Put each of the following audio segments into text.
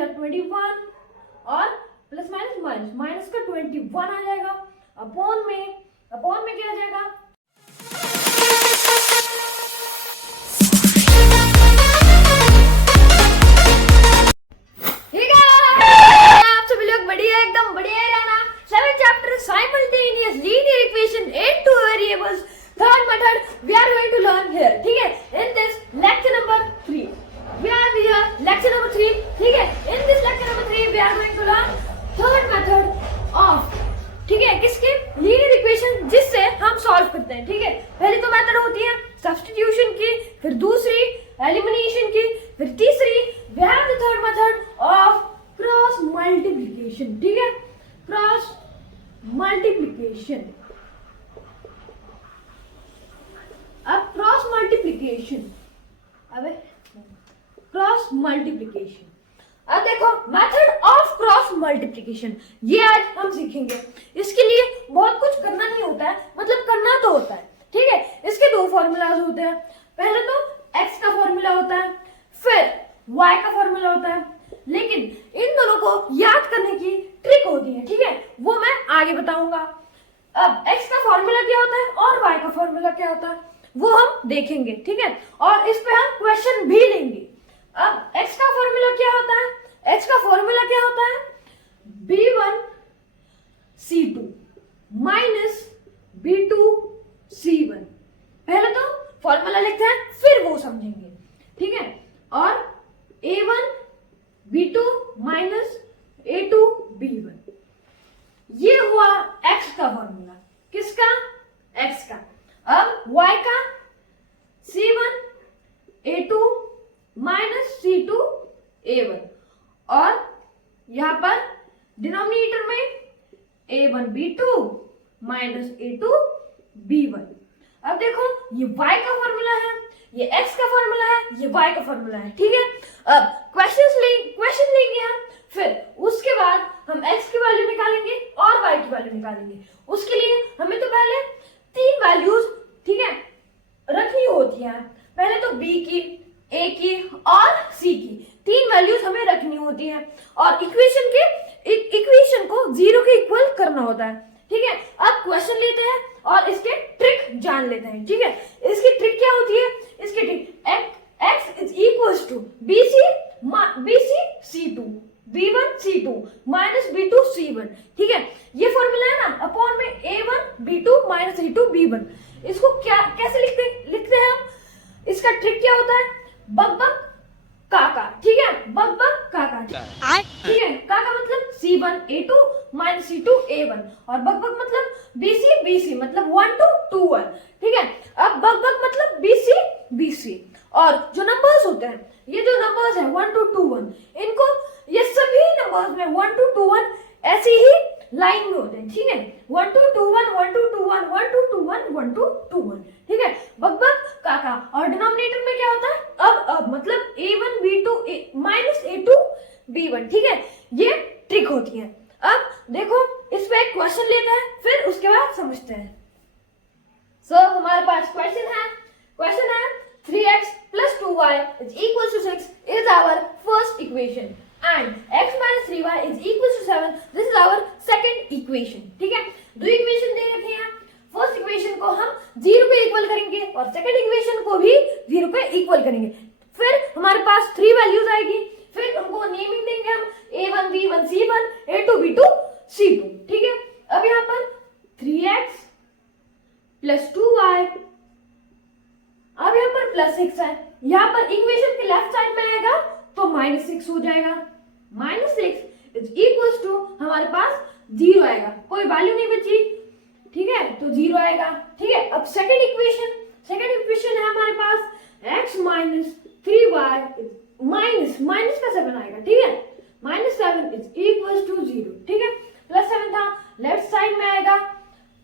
का 21 और plus minus minus minus का 21 आ जाएगा, अपॉन में क्या आ जाएगा, ठीक है। आप सभी लोग बढ़िया, एकदम बढ़िया रहना। 7th chapter simultaneous linear equation in two variables third method we are going to learn here, ठीक है। in this lecture number 3 we are here lecture number 3, ठीक है। in this lecture number 3 we are going to learn third method of, ठीक है, किसके, linear equation जिससे हम solve करते हैं, ठीक है। पहली तो मेथड होती है सब्स्टिट्यूशन की, फिर दूसरी एलिमिनेशन की, फिर तीसरी we have the third method of cross multiplication, ठीक है, क्रॉस मल्टीप्लिकेशन। अब क्रॉस मल्टीप्लिकेशन, अब देखो मेथड ऑफ क्रॉस मल्टीप्लिकेशन, ये आज हम सीखेंगे। इसके लिए बहुत कुछ करना नहीं होता है, मतलब करना तो होता है, ठीक है। इसके दो फॉर्मूलाज होते हैं, पहले तो x का फॉर्मूला होता है, फिर y का फॉर्मूला होता है, लेकिन इन दोनों को याद करने की ट्रिक होती है, ठीक है, वो मैं आगे बताऊंगा। अब x का फॉर्मूला क्या होता है और y का फॉर्मूला क्या होता है वो हम देखेंगे, ठीक है, और इस पे हम क्वेश्चन भी लेंगे। अब x का फॉर्मूला क्या होता है, x का फॉर्मूला क्या होता है, b1 c2 minus b2 c1। पहले तो फॉर्मूला लिखते हैं फिर वो समझेंगे, ठीक है। और a1 b2 minus a2 b1, ये हुआ x का फॉर्मूला, किसका, x का। अब y का c1 a2 minus c2 a1, और यहां पर डिनोमिनेटर में a1 b2 minus a2 b1। अब देखो ये y का फॉर्मूला है, ये x का फॉर्मूला है, ये y का फॉर्मूला है, ठीक है। अब क्वेश्चन लेंगे हम, फिर उसके बाद हम x की वैल्यू निकालेंगे और y की वैल्यू निकालेंगे। उसके लिए हमें तो पहले तीन वैल्यूज, ठीक है, रखनी होती है। पहले तो b की, a की और c की तीन वैल्यूज हमें रखनी होती है, और इक्वेशन को जीरो के इक्वल करना होता है, ठीक है। अब क्वेश्चन लेते हैं और इसके ट्रिक जान लेते हैं, ठीक है। इसकी ट्रिक क्या होती है, इसकी trick x is equals to bc c2 b1 c2 minus b2 c1, ठीक है। ये फॉर्मूला है ना, अपॉन में a1 b2 minus a2 b1। इसको क्या कैसे लिखते हैं हम, इसका ट्रिक क्या होता है, बग बग काका, ठीक है, बग बग काका, ठीक है। काका मतलब c1 a2 minus c2 a1, और बग बग मतलब bc मतलब 1 to 2 1, ठीक है। अब बग बग मतलब bc, और जो नंबर्स होते हैं, ये जो नंबर्स है 1 to 2 1, इनको, ये सभी नंबर्स में 1 to 2 1 ऐसी ही लाइन में होते हैं, ठीक है। 1 to 2 1 1 to 2 1 1 to 2 1 1 to 2 1, ठीक है, बग बग काका। और डिनोमिनेटर में क्या होता है, अब मतलब a1 b2 minus a2 b1, ठीक है। ये ट्रिक होती है। अब देखो इस पे एक क्वेश्चन लेते हैं, फिर उसके बाद समझते हैं। सो हमारे पास क्वेश्चन है 3x plus 2y is equals to 6 is our first equation, and x minus 3y is equals to 7, this is our second equation, ठीक है। दो इक्वेशन दे रखी हैं, फर्स्ट इक्वेशन को हम 0 पे इक्वल करेंगे और सेकंड इक्वेशन को भी 0 पे इक्वल करेंगे। फिर हमारे पास 3 वैल्यूज आएगी, फिर उनको नेमिंग देंगे हम a1 b1 c1 a2 b2 c2, ठीक है। अब यहाँ पर 3x प्लस 2y, अब यहाँ पर प्लस 6 है, यहाँ पर इक्वेशन के लेफ्ट साइड में आएगा तो माइनस 6 हो जाएगा, माइनस 6 इज इक्वल्स टू, हमारे पास 0 आएगा, कोई वैल्यू नहीं बची, ठीक है, तो 0 आएगा, ठीक है। अब सेकंड इक्वेशन है हमारे पास x माइनस 3y माइनस का 7 आएगा, ठीक है, माइनस 7 इज इक्वल्स टू 0, ठीक है। प्लस 7 था, लेफ्ट साइड में आएगा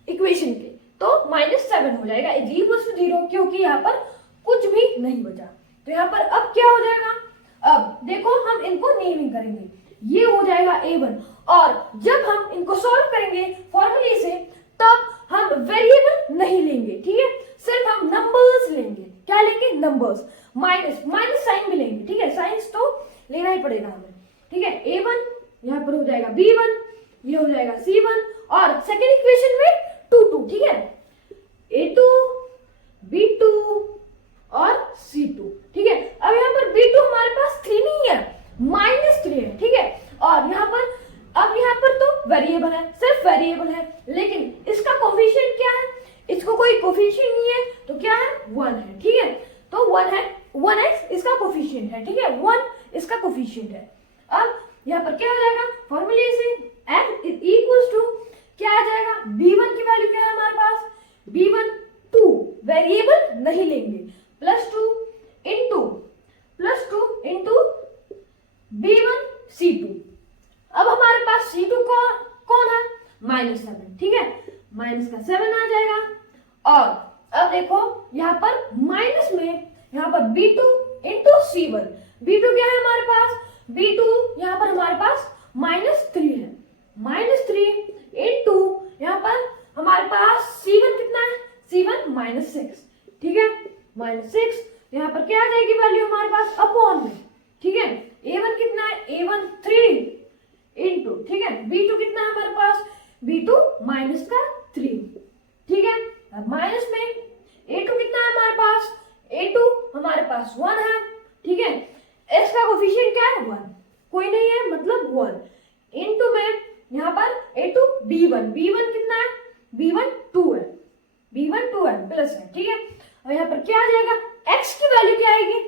इक्वेशन के, तो माइनस 7 हो जाएगा इज इक्वल्स टू 0, क्योंकि यहाँ पर कुछ भी नहीं बचा। तो यहाँ पर अब क्या हो जाएगा, अब देखो हम इनको नेमिंग करेंगे, ये हो जाएगा a1, और जब हम इनको सॉल्व करेंगे फॉर्मूले से तब हम वेरिएबल नहीं लेंगे, ठीक है, सिर्फ हम नंबर्स लेंगे। क्या लेंगे, नंबर्स, माइनस साइन भी लेंगे, ठीक है, साइंस तो लेना ही पड़ेगा हमें। ठीक है, A1 यहाँ पर हो जाएगा B1, ये हो जाएगा C1 और सेकेंड इक्वेशन में 2 2, ठीक है, A2 B2 और C2, ठीक है। अब यहाँ पर B2 हमारे पास 3 नहीं है, -3 है, ठीक है। और यहाँ पर अब यहाँ पर तो वेरिएबल है, सिर्फ वेरिएबल है, लेकिन इसका कोफिशिएंट क्या है, इसको कोई कोफिशिएंट नहीं है तो क्या है 1 है, ठीक है। तो 1 है, 1x इसका कोफिशिएंट है, ठीक है, 1 इसका कोफिशिएंट है। अब यहाँ पर क्या हो जाएगा, फॉर्मूले से x इज इक्वल्स टू क्या आ जाएगा, b1 की वैल्यू क्या है हमारे पास, b1 2, वेरिएबल नहीं लेंगे, +2 इंटू b1 c2। अब हमारे पास c2 कौन है, -7, ठीक है, माइनस का 7 आ जाएगा। और अब देखो यहाँ पर माइनस में यहाँ पर b2 इंटू c1, b2 क्या है हमारे पास, b2 यहाँ पर हमारे पास -3 है, -3 इंटू यहाँ पर हमारे पास c1 कितना है, c1 -6, ठीक है, -6 यहाँ पर क्या आ जाएगी वैल्यू हमारे पास अपॉन में, ठीक है। a1 कितना है, a1 3 इंटू, ठीक है, b2 कितना है हमारे पास, b2 -3, ठीक है। अब माइनस में a2 कितना है हमारे पास, a2 हमारे पास 1 है, ठीक है, इसका कोफिशिएंट क्या है 1, कोई नहीं है मतलब 1 इंटू में यहाँ पर a2 b1 कितना है, b1 2 है, b1 2 है प्लस है, ठीक है। और यहाँ पर क्या आ जाएगा, x की वैल्यू क्या आएगी,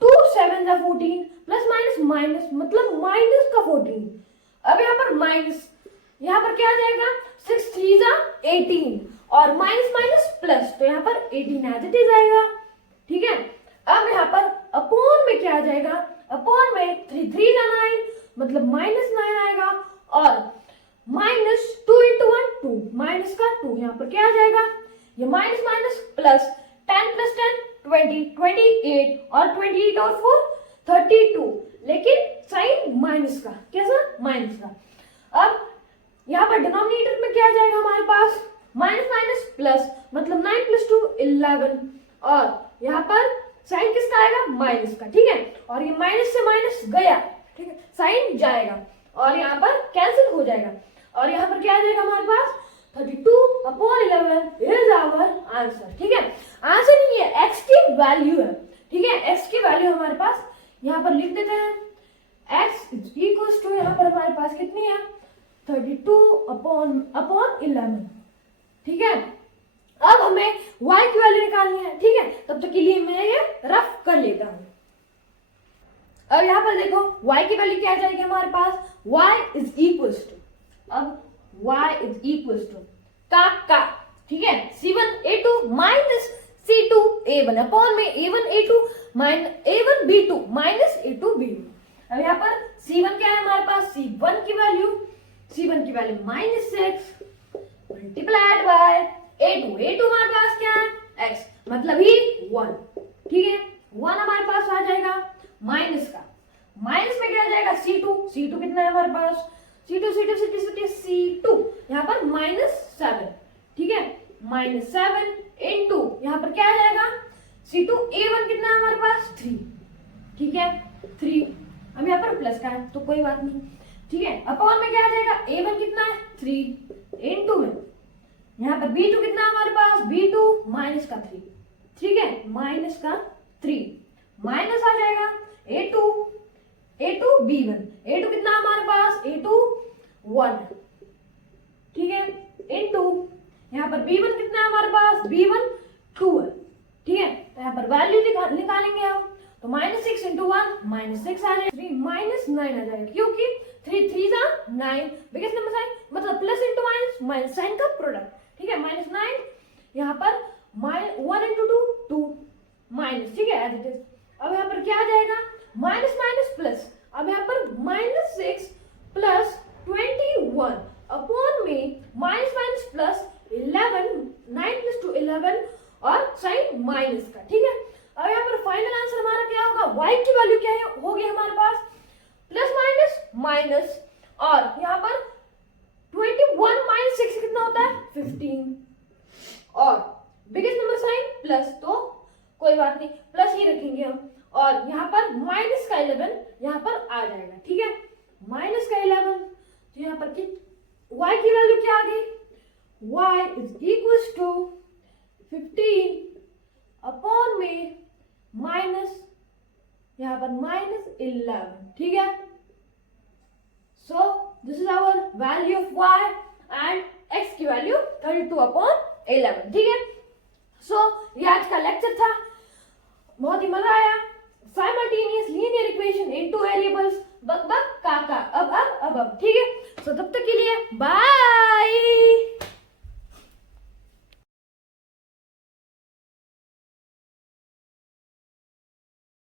2 7 14 प्लस माइनस मतलब माइनस का 14। अब यहाँ पर माइनस, यहाँ पर क्या आ जाएगा, 6 3 18 और माइनस प्लस, तो यहाँ पर 18 एज इट इज आएगा, ठीक है। अब यहाँ पर अपॉन में क्या आ जाएगा, अपॉन में 3 3 9 मतलब -9 आएगा और -2 इंटू 1 2, माइनस का 2, यहाँ पर क्या आ जाएगा, ये माइनस प्लस 10 + 10 20 28 और 28 और 4 32, लेकिन साइन माइनस का, कैसा माइनस का। अब यहाँ पर डिनोमिनेटर में क्या आ जाएगा हमारे पास, माइनस प्लस मतलब 9 + 2 11 और यहाँ पर साइन किसका आएगा, माइनस का, ठीक है। और ये माइनस से माइनस गया, ठीक है, साइन जाएगा और यहाँ पर कैंसिल हो जाएगा और यहाँ पर क्या आ जाएगा हमारे पास 32/11 इज आवर आंसर, ठीक है। आंसर नहीं है, x की वैल्यू है, ठीक है, x की वैल्यू हमारे पास यहाँ पर लिख देते हैं, x इज इक्वल्स टू यहाँ पर हमारे पास कितनी है 32/11, ठीक है। अब हमें y की वैल्यू निकालनी है, ठीक है, तब तक के लिए मैं ये रफ कर लेता हूं। अब यहाँ पर देखो y की वैल्यू क्या आ जाएगी हमारे पास, y इज इक्वल्स टू, अब y इज इक्वल्स टू का, ठीक है, c1 a2 minus c2 a1 upon में a1 a2 a1 b2 minus a2 b2। अब यहाँ पर c1 क्या है हमारे पास, c1 की वैल्यू -6 मल्टीप्लाइड बाय a2 हमारे पास क्या है x मतलब ही 1, ठीक है, 1 हमारे पास आ जाएगा माइनस का, माइनस में क्या आ जाएगा c2 कितना है हमारे पास, c2 यहाँ पर -7, ठीक है, -7 इंटू यहाँ पर क्या आ जाएगा c2 a1 कितना है हमारे पास 3, ठीक है 3, अब यहाँ पर प्लस का है तो कोई बात नहीं, ठीक है। अपॉन में क्या आ जाएगा a1 कितना है 3 इंटू में यहाँ पर b2 कितना है हमारे पास, b2 माइनस का 3, ठीक है, माइनस का 3 माइनस आ जाएगा a2 b1 कितना है हमारे पास, a2 1, ठीक है, इंटू यहाँ पर b1 कितना है हमारे पास, b1 2 है, ठीक है। तो यहाँ पर वैल्यू निकालेंगे हम, तो -6 इंटू 1 -6 आ जाएगा, 3 -9 आ जाएगा, क्योंकि 3 3 9 बिगेस्ट नंबर साइन मतलब प्लस इंटू माइनस साइन का प्रोडक्ट, ठीक है, -9 यहाँ पर 1 इंटू 2 माइनस, ठीक है, एज इट इज। अब यहाँ पर क्या आ जाएगा माइनस प्लस, अब यहाँ पर -6 प्लस 21 अपॉन में माइनस प्लस 11 9 + 2 11 और साइन माइनस का, ठीक है। अब यहाँ पर फाइनल आंसर हमारा क्या होगा, y की वैल्यू क्या होगी हमारे पास माइनस और यहाँ पर 21 - 6 कितना होता है 15 और बिगेस्ट नंबर साइन प्लस, तो कोई बात नहीं प्लस ही रखेंगे हम और यहाँ पर माइनस का 11 यहाँ पर आ जाएगा, ठीक है, माइनस का 11, तो यहाँ पर y की वैल्यू क्या आ गई, y is equal to 15 upon में माइनस यहाँ पर -11, ठीक है। So this is our value of y and x की वैल्यू 32 अपॉन 11, ठीक है। सो ये आज का लेक्चर था, बहुत ही मजा आया। Simultaneous linear equation in two variables, बक बक काका अब, ठीक है। सो तब तक के लिए बाय।